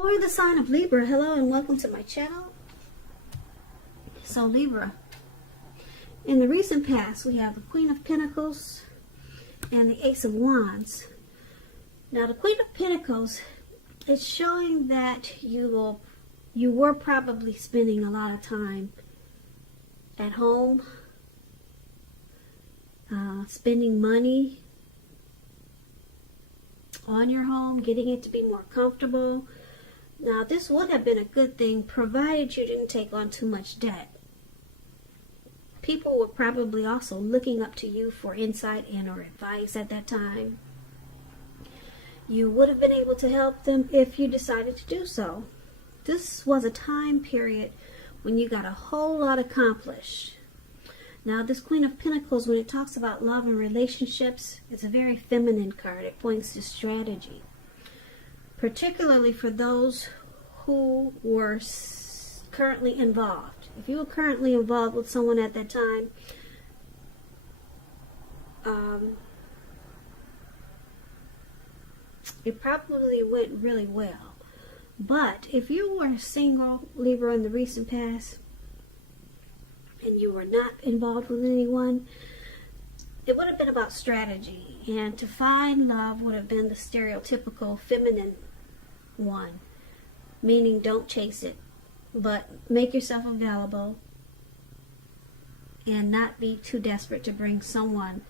For the sign of Libra, hello and welcome to my channel. So Libra, in the recent past we have the Queen of Pentacles and the Ace of Wands. Now the Queen of Pentacles is showing that you were probably spending a lot of time at home, spending money on your home, getting it to be more comfortable. Now this would have been a good thing provided you didn't take on too much debt. People were probably also looking up to you for insight and or advice at that time. You would have been able to help them if you decided to do so. This was a time period when you got a whole lot accomplished. Now this Queen of Pentacles, when it talks about love and relationships, it's a very feminine card. It points to strategy, particularly for those who were currently involved. If you were currently involved with someone at that time, it probably went really well. But if you were single, Libra, in the recent past, and you were not involved with anyone, it would have been about strategy. And to find love would have been the stereotypical feminine one, meaning don't chase it, but make yourself available and not be too desperate to bring someone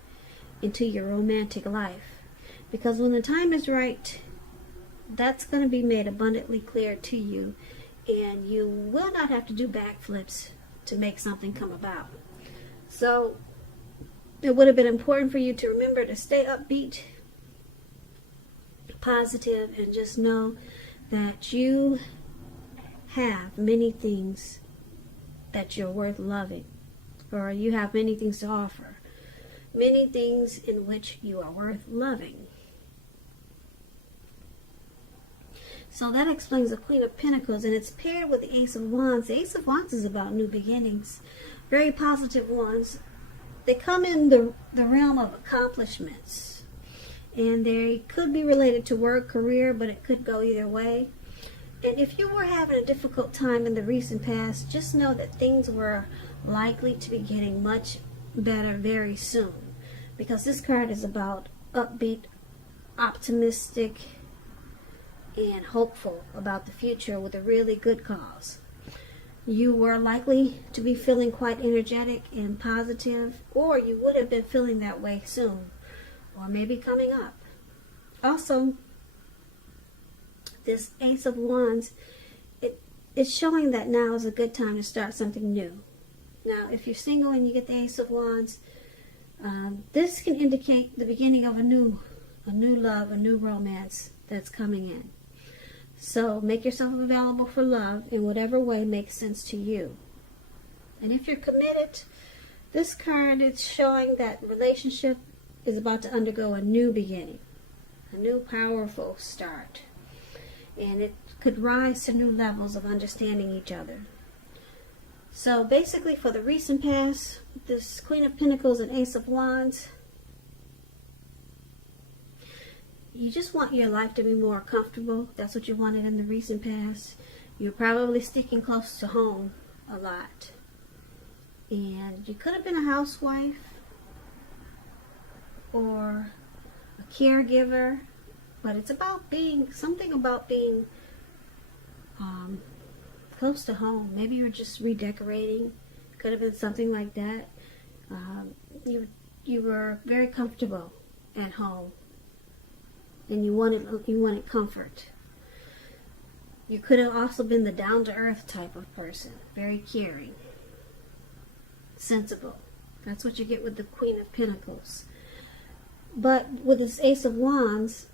into your romantic life. Because when the time is right, that's going to be made abundantly clear to you, and you will not have to do backflips to make something come about. So it would have been important for you to remember to stay upbeat, positive, and just know that you have many things that you're worth loving, or you have many things to offer, many things in which you are worth loving. So that explains the Queen of Pentacles, and it's paired with the Ace of Wands. The Ace of Wands is about new beginnings, very positive ones. They come in the realm of accomplishments, and they could be related to work, career, but it could go either way. And if you were having a difficult time in the recent past, just know that things were likely to be getting much better very soon, because this card is about upbeat, optimistic, and hopeful about the future with a really good cause. You were likely to be feeling quite energetic and positive, or you would have been feeling that way soon, or maybe coming up. Also, this Ace of Wands, it's showing that now is a good time to start something new. Now, if you're single and you get the Ace of Wands, this can indicate the beginning of a new love, a new romance that's coming in. So make yourself available for love in whatever way makes sense to you. And if you're committed, this card is showing that relationship is about to undergo a new beginning, a new powerful start. And it could rise to new levels of understanding each other. So basically, for the recent past, this Queen of Pentacles and Ace of Wands, you just want your life to be more comfortable. That's what you wanted in the recent past. You're probably sticking close to home a lot. And you could have been a housewife or a caregiver, but it's about being, something about being close to home. Maybe you're just redecorating. Could have been something like that. You were very comfortable at home, and you wanted comfort. You could have also been the down-to-earth type of person, very caring, sensible. That's what you get with the Queen of Pentacles. But with this Ace of Wands,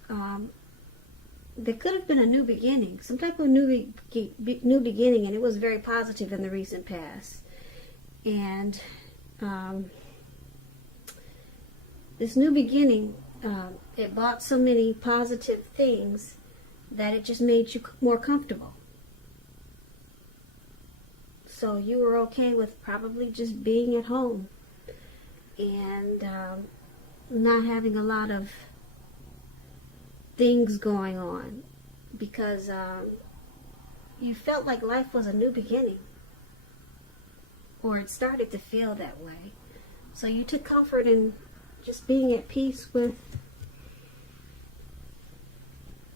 there could have been a new beginning, some type of new beginning, and it was very positive in the recent past. And this new beginning, it brought so many positive things that it just made you more comfortable. So you were okay with probably just being at home and not having a lot of things going on, because you felt like life was a new beginning, or it started to feel that way. So you took comfort in just being at peace with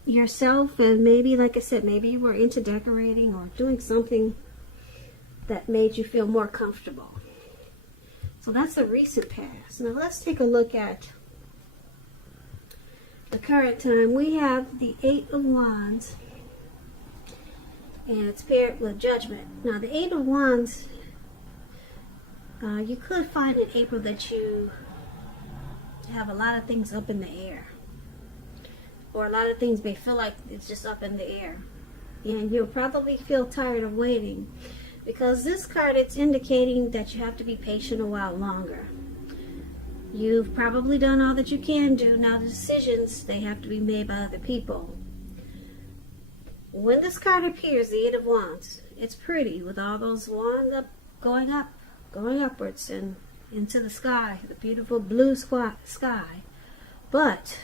yourself, and maybe, like I said, maybe you were into decorating or doing something that made you feel more comfortable. So that's the recent past. Now let's take a look at the current time. We have the Eight of Wands, and it's paired with Judgment. Now the Eight of Wands, you could find in April that you have a lot of things up in the air, or a lot of things may feel like it's just up in the air, and you'll probably feel tired of waiting, because this card, it's indicating that you have to be patient a while longer. You've probably done all that you can do. Now the decisions, they have to be made by other people. When this card appears, the Eight of Wands, it's pretty with all those wands going upwards and into the sky, the beautiful blue sky. But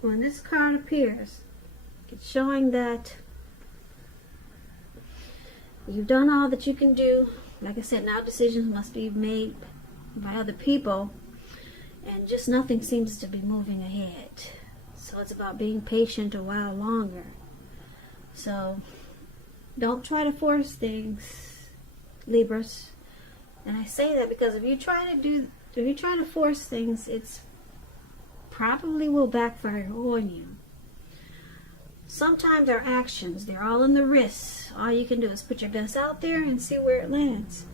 when this card appears, it's showing that you've done all that you can do. Like I said, now decisions must be made by other people, and just nothing seems to be moving ahead. So it's about being patient a while longer. So don't try to force things, Libras. And I say that because if you try to force things, it's probably will backfire on you. Sometimes our actions, they're all in the wrists. All you can do is put your best out there and see where it lands.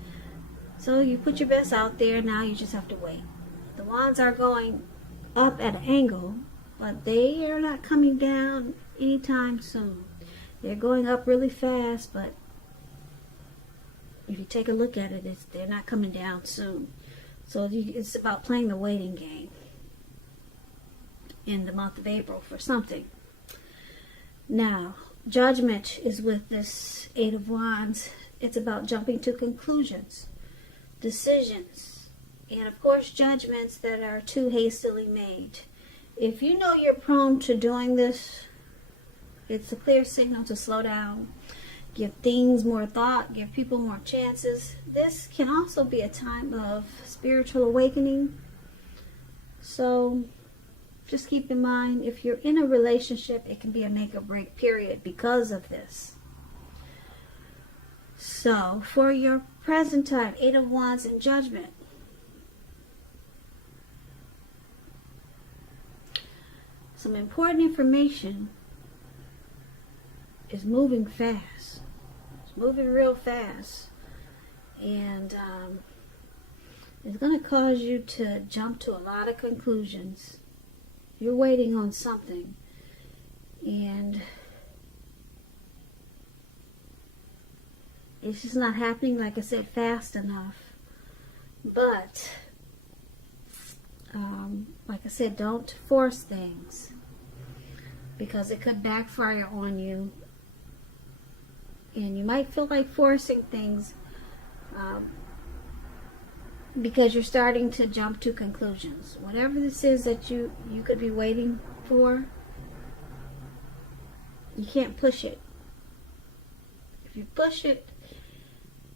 So you put your best out there, now you just have to wait. The wands are going up at an angle, but they are not coming down anytime soon. They're going up really fast, but if you take a look at it, they're not coming down soon. So it's about playing the waiting game in the month of April for something. Now, Judgment is with this Eight of Wands. It's about jumping to conclusions, decisions, and of course judgments that are too hastily made. If you know you're prone to doing this, it's a clear signal to slow down, give things more thought, give people more chances. This can also be a time of spiritual awakening. So just keep in mind, if you're in a relationship, it can be a make or break period because of this. So for your present time, Eight of Wands and Judgment, some important information is moving fast. It's moving real fast. And it's going to cause you to jump to a lot of conclusions. You're waiting on something, and it's just not happening, like I said, fast enough. But like I said, don't force things, because it could backfire on you, and you might feel like forcing things because you're starting to jump to conclusions. Whatever this is that you could be waiting for, you can't push it. If you push it,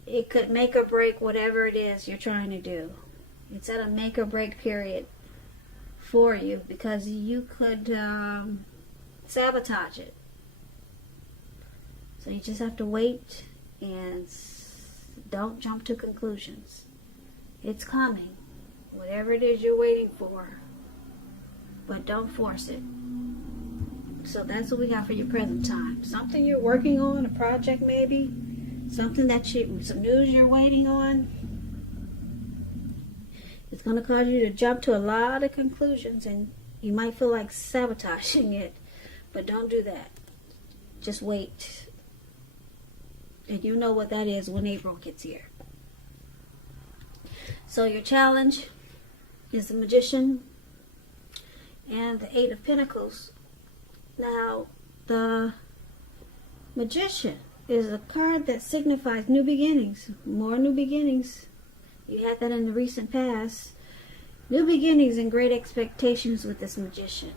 it could make or break whatever it is you're trying to do. It's at a make or break period for you, because you could sabotage it. So you just have to wait and don't jump to conclusions. It's coming, whatever it is you're waiting for, but don't force it. So that's what we got for your present time. Something you're working on, a project maybe, something some news you're waiting on. It's going to cause you to jump to a lot of conclusions, and you might feel like sabotaging it, but don't do that. Just wait. And you know what that is when April gets here. So your challenge is the Magician and the Eight of Pentacles. Now, the Magician is a card that signifies new beginnings, more new beginnings. You had that in the recent past. New beginnings and great expectations with this Magician.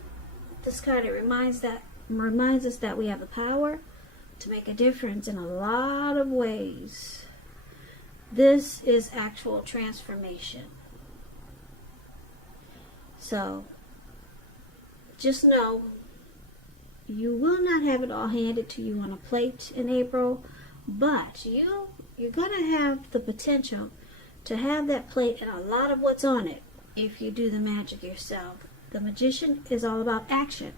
This card, it reminds us that we have the power to make a difference in a lot of ways. This is actual transformation. So, just know, you will not have it all handed to you on a plate in April, but you're going to have the potential to have that plate and a lot of what's on it if you do the magic yourself. The magician is all about action.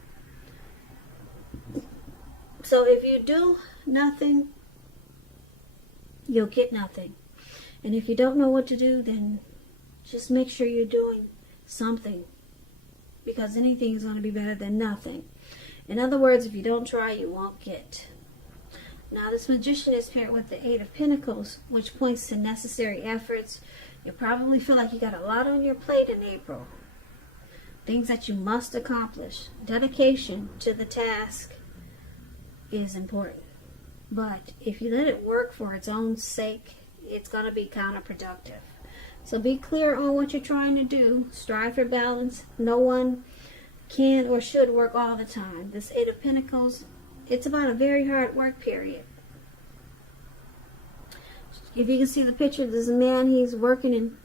So if you do nothing, you'll get nothing. And if you don't know what to do, then just make sure you're doing something, because anything is going to be better than nothing. In other words, if you don't try, you won't get. Now, this magician is paired with the Eight of Pentacles, which points to necessary efforts. You probably feel like you got a lot on your plate in April. Things that you must accomplish. Dedication to the task is important. But if you let it work for its own sake, it's going to be counterproductive. So be clear on what you're trying to do. Strive for balance. No one can or should work all the time. This Eight of Pentacles, it's about a very hard work period. If you can see the picture, this man, he's working, and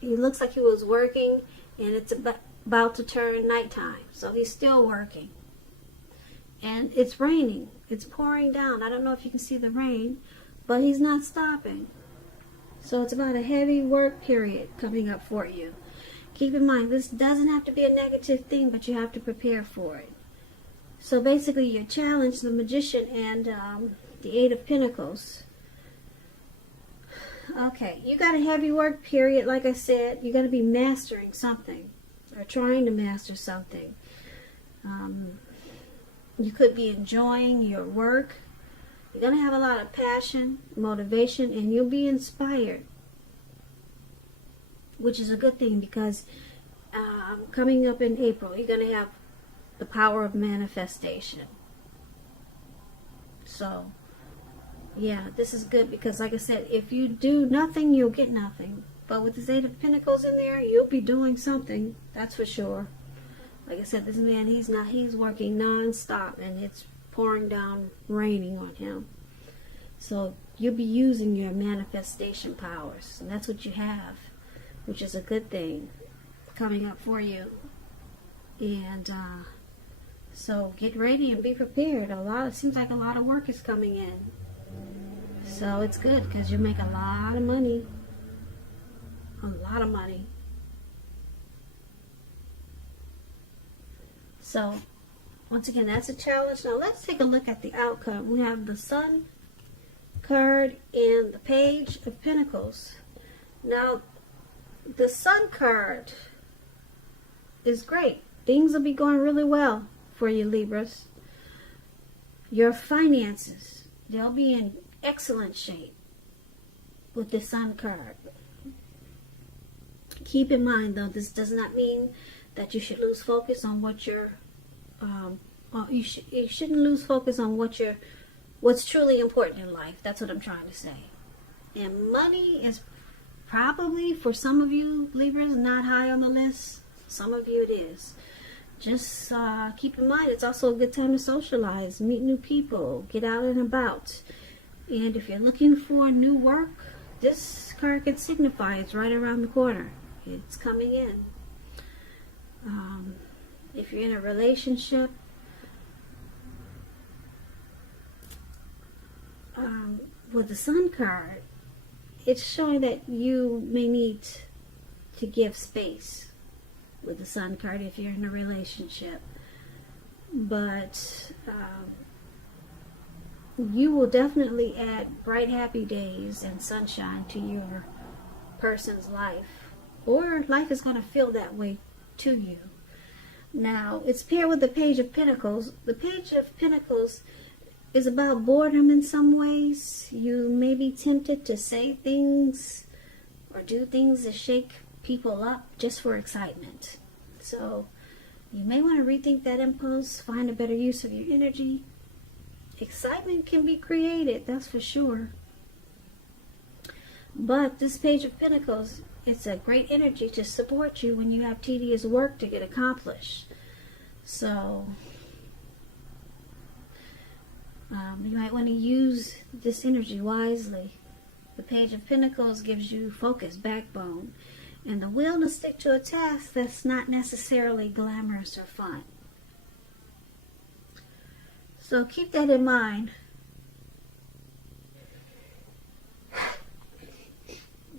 he looks like he was working, and it's about to turn nighttime. So he's still working. And it's raining. It's pouring down. I don't know if you can see the rain, but he's not stopping. So it's about a heavy work period coming up for you. Keep in mind, this doesn't have to be a negative thing, but you have to prepare for it. So basically, you challenge the magician and the Eight of Pentacles. Okay, you got a heavy work period, like I said. You're going to be mastering something, or trying to master something. You could be enjoying your work. You're going to have a lot of passion, motivation, and you'll be inspired, which is a good thing, because coming up in April, you're going to have the power of manifestation. So, yeah, this is good, because like I said, if you do nothing, you'll get nothing. But with this Eight of Pentacles in there, you'll be doing something, that's for sure. Like I said, this man, he's working non-stop, and it's pouring down, raining on him. So you'll be using your manifestation powers, and that's what you have, which is a good thing coming up for you. And so get ready and be prepared. It seems like a lot of work is coming in. So it's good, because you'll make a lot of money. A lot of money. So, once again, that's a challenge. Now, let's take a look at the outcome. We have the Sun card and the Page of Pentacles. Now, the Sun card is great. Things will be going really well for you, Libras. Your finances, they'll be in excellent shape with the Sun card. Keep in mind, though, this does not mean that you should lose focus on what you're you shouldn't lose focus on what's truly important in life. That's what I'm trying to say. And money is probably, for some of you Libras, not high on the list. Some of you it is. Just keep in mind, it's also a good time to socialize, meet new people, get out and about. And if you're looking for new work, this card can signify it's right around the corner. It's coming in. If you're in a relationship, with the Sun card, it's showing that you may need to give space with the Sun card if you're in a relationship. But you will definitely add bright, happy days and sunshine to your person's life. Or life is going to feel that way to you. Now, it's paired with the Page of Pentacles. The Page of Pentacles is about boredom in some ways. You may be tempted to say things or do things that shake people up just for excitement. So, you may want to rethink that impulse, find a better use of your energy. Excitement can be created, that's for sure. But this Page of Pentacles, it's a great energy to support you when you have tedious work to get accomplished. So, You might want to use this energy wisely. The Page of Pentacles gives you focus, backbone, and the will to stick to a task that's not necessarily glamorous or fun. So keep that in mind.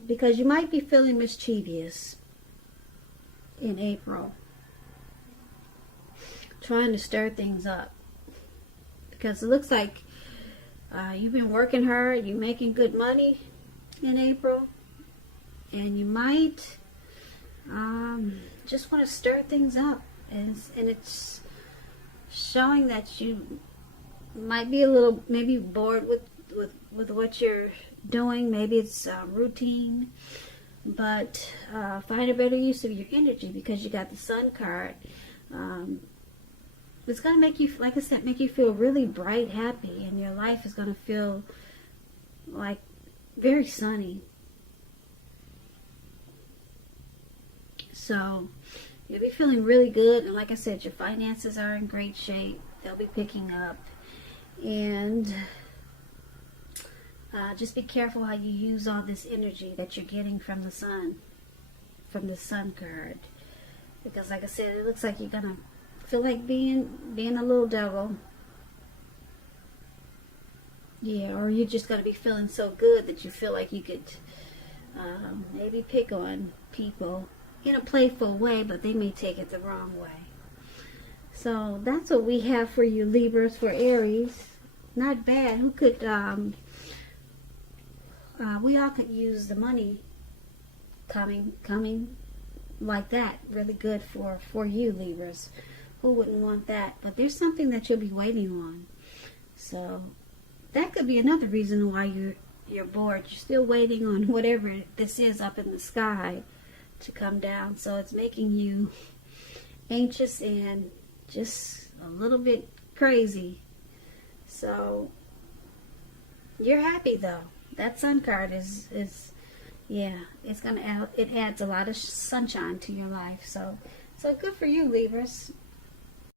Because you might be feeling mischievous in April. Trying to stir things up. Because it looks like you've been working hard, you're making good money in April, and you might just want to stir things up, and it's showing that you might be a little maybe bored with what you're doing. Maybe it's routine, but find a better use of your energy, because you got the Sun card. It's going to make you, like I said, make you feel really bright, happy, and your life is going to feel like very sunny. So you'll be feeling really good, and like I said, your finances are in great shape. They'll be picking up, and just be careful how you use all this energy that you're getting from the sun, from the Sun card, because like I said, it looks like you're going to feel like being a little devil. Yeah, or you're just going to be feeling so good that you feel like you could maybe pick on people in a playful way, but they may take it the wrong way. So that's what we have for you, Libras, for Aries. Not bad. Who could, we all could use the money coming like that. Really good for you, Libras. Who wouldn't want that? But there's something that you'll be waiting on. So that could be another reason why you're bored. You're still waiting on whatever this is up in the sky to come down. So it's making you anxious and just a little bit crazy. So you're happy though. That Sun card is yeah, it adds a lot of sunshine to your life. So good for you, Libras.